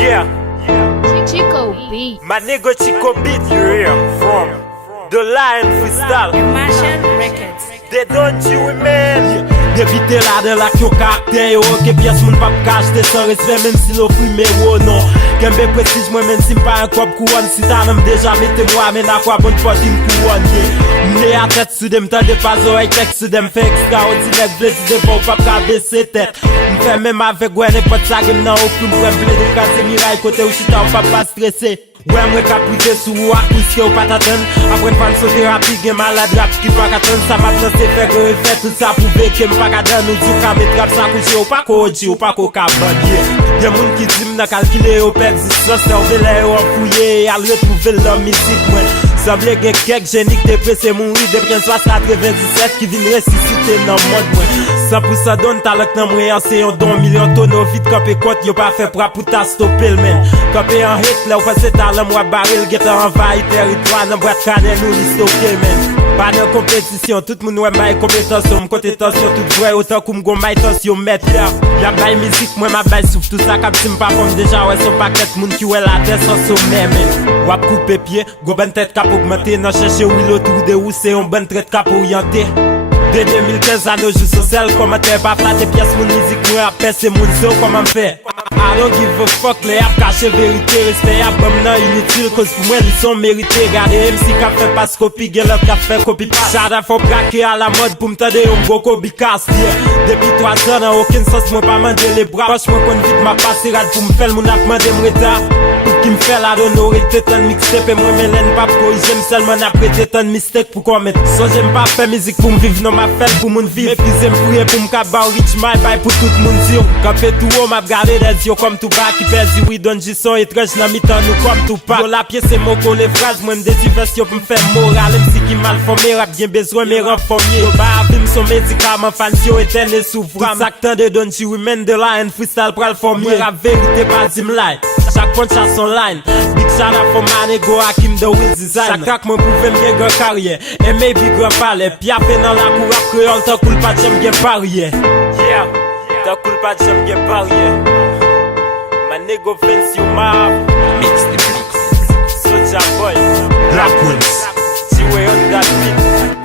Yeah, Chico Beat. my nigga Chico Beat, you hear from The Lion Freestyle. Martian Records. They don't you man. Debite la de la ki yo karakter yo Ke piyes moun pap ka achete san respect Menm si lo frime yo non Kembe prestij mwen men si mpa yon kop kouwan Si ta nan deja mette mwa men akwa bon potin kouwan Mne a tet sou dem tan de pas orey tek sou dem Fe ekstra odinek blesi de pou pap ka bese tet Mfe menm avek wè ne pot sa gem nan okoun Prem ple de kase miray kote ou chita ou pap pa stresse Wè mwen ka prive sou ou ak wiske ou pataten Apren fan sote rapi gen malade rap ki pa katen Sa mat nan se fe ge refet tout sa pouve ke mpa kaden Ou di ka met rap sa kouche ou pa ko oji ou pa ko kaban Gen moun ki dim na kalkile ou perdi sos Te ou vele ou an fouye al retrouve l'homme misik mwen Semble gen kek jenik te prese moun ri Depren 97 ki vin resisite nan mod mwen 100% don talak nan mwen an se yon don Milyon tono vide kope kont yo pa fe pra pou ta stopel men Kope an hit le ou fase talan mwa baril Geta envahi teritwa nan brat kane nou li stoke men Pa nan kompetisyon tout moun wè may kompetansyon Mkote tansyon tout vwe otan kou mgon may tansyon met Ya bay mizik mwen ma bay souf tout sa kap si mpa fom deja wè son paket moun ki wè la tè son somè men Wap koupe pie, go ben tèt kap augmente Nan chèche wilo tou de ou se yon ben tret kap oryante De 2015 an nou jou sosel Komante pa flate piyes moun mizik mwen apè se moun se ou koman fè I don't give a fuck le ap kache verite Respect ap bom nan inutil Cause pou mwen li son merite Gade MC kap fè pas kopi Gen lot kap fè kopi pas Chada fò brake a la mod Pou mtade yon go kobi kas Depi 3 an an oken sos mwen pa mande le bra Poch mwen kon vit ma pase rad Pou mfel moun ap mande mreta Pou ki mfel a don orite tan mixtape E mwen men len pap korije mselman aprete tan mistake Pou kon met So jem pa fè mizik pou mviv non ma fel pou moun viv Meprize mfouye pou mkap ba ou rich my bay Pou tout moun zio Kap fè tou ou map gade des yo Kom tou ba ki pezi oui don jison etrej nan mitan nou kom tou pa Yo la piye se moko le fraz Mwen mdesivest yo pou mfè moral Msi ki mal formé rap gen bezwen me renformye Yo ba avim son medikaman fancy yo eten e souvram Tout saktan de don ji women de la en freestyle pral formye Rap verite pa zim lai Chak punch a son line Big shout out for man ego Hakim the Will Design Chak krak mwen pouve mgen gen karye E may bi gen pale Pi afe nan la kou rap kreol Ta koul pa jem gen parye Yeah, ta koul pa jem gen parye My nigga Vince you map Mix the beats Soulja Boy Black Wings G-Way on that beat